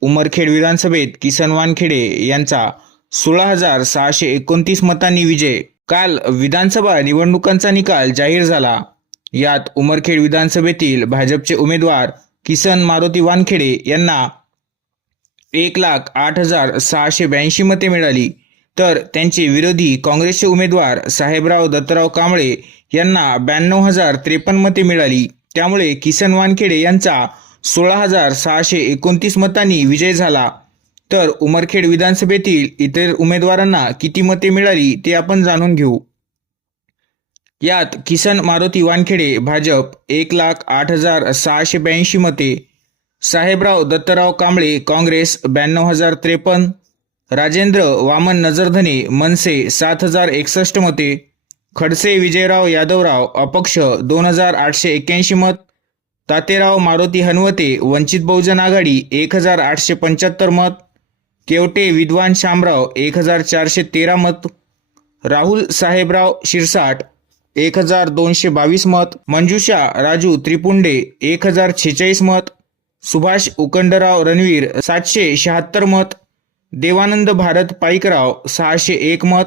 उमरखेड विधानसभेत किसन वानखेडे यांचा सोळा हजार सहाशे एकोणतीस मतांनी विजय. काल विधानसभा निवडणुकांचा निकाल जाहीर झाला. यात उमरखेड विधानसभेतील भाजपचे उमेदवार किसन मारुती वानखेडे यांना एक लाख आठ हजार सहाशे ब्याऐंशी मते मिळाली. तर त्यांचे विरोधी काँग्रेसचे उमेदवार साहेबराव दत्तराव कांबळे यांना ब्याण्णव हजार त्रेपन्न मते मिळाली. त्यामुळे किसन वानखेडे यांचा सोळा हजार सहाशे एकोणतीस मतांनी विजय झाला. तर उमरखेड विधानसभेतील इतर उमेदवारांना किती मते मिळाली ते आपण जाणून घेऊ. यात किसन मारुती वानखेडे भाजप एक लाख आठ हजार सहाशे ब्याऐंशी मते साहेबराव दत्तराव कांबळे काँग्रेस ब्याण्णव हजार त्रेपन्न राजेंद्र वामन नजरधने मनसे सात हजार एकसष्ट मते खडसे विजयराव यादवराव अपक्ष दोन हजार आठशे एक्क्याऐंशी मत तातेराव मारुती हनवते वंचित बहुजन आघाडी एक हजार आठशे पंच्याहत्तर मत केवटे विद्वान शामराव एक हजार चारशे तेरा मत राहुल साहेबराव शिरसाट एक हजार दोनशे बावीस मत मंजुषा राजू त्रिपुंडे एक हजार छेचाळीस मत सुभाष उकंडराव रणवीर सातशे शहात्तर मत देवानंद भारत पाईकराव सहाशे एक मत.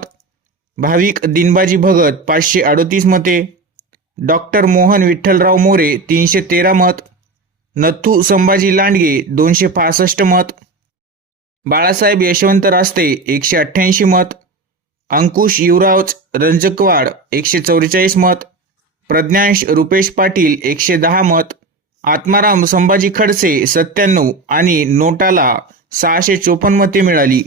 भाविक दिनबाजी भगत पाचशे अडोतीस मते. डॉक्टर मोहन विठ्ठलराव मोरे तीनशे तेरा मत. नथू संभाजी लांडगे दोनशे पासष्ट मत. बाळासाहेब यशवंत रास्ते एकशे अठ्ठ्याऐंशी मत. अंकुश युवराज रंजकवाड एकशे चौवेचाळीस मत. प्रज्ञांश रुपेश पाटील एकशे दहा मत. आत्माराम संभाजी खडसे सत्त्याण्णव आणि नोटाला सहाशे चोपन्न मते मिळाली.